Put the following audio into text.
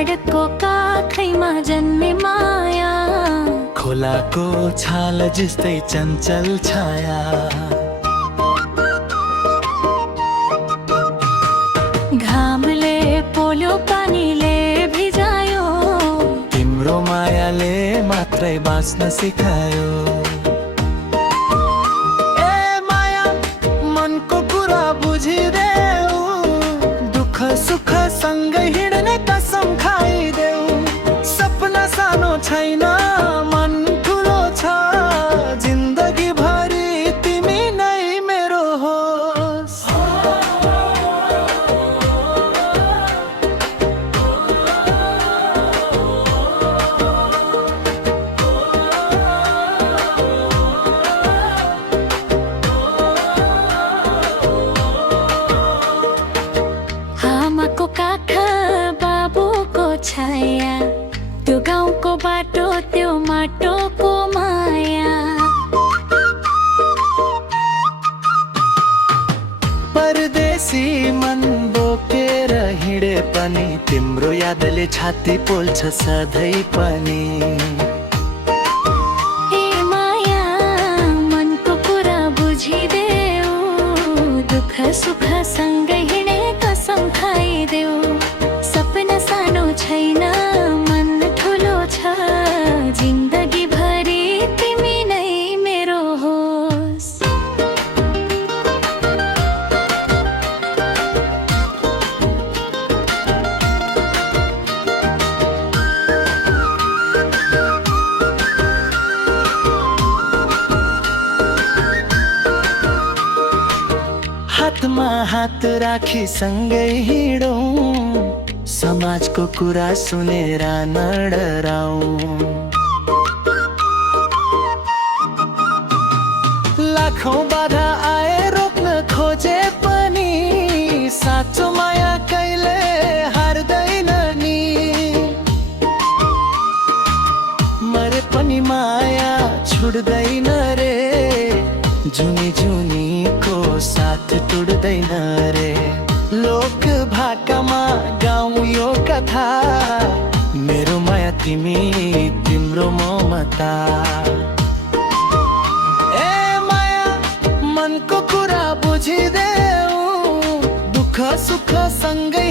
पहाडको काखैमा जन्मे माया, खोलाको छाल जस्तै चञ्चल छाया। घामले पोल्यो पानीले भिजायो, तिम्रो मायाले मात्रै बाँच्न सिकायो। ए माया मनको कुरा बुझिदेऊ, दुःख सुख सँगै हिँड्ने कसम खाइदेऊ। सपना सानो छैन मन ठुलो छ, जिन्दगी भरि तिमी नै मेरो होस्। आमाको काखा बाबुको छाया, त्यो गाउँको बाटो त्यो माटोको माया। परदेशी मन बोकेर हिँडे पनि तिम्रो यादले छाती पोल्छ सधैँ पनि। ए माया मनको कुरा बुझिदेऊ, दुःख सुख सँगै हिँडे कसम खाइदेऊ। सपना सानो छैन मन ठुलो छ, जिन्दगी भरि तिमी नै मेरो होस्। हातमा हात राखी सँगै हिँडौँ, समाजको कुरा सुनेर नडराऊ। लाखौं बाधा आए रोक्न खोजे पनि, साँचो माया कहिले हार्दैन नि। मरे पनि माया छुट्दैन रे, जुनी जुनीको साथ टुट्दैन रे। लोक भाकामा गाउँ यो कथा, मेरो माया तिमी तिम्रो ममता। ए माया मनको कुरा बुझिदेऊ, दुःख सुख सँगै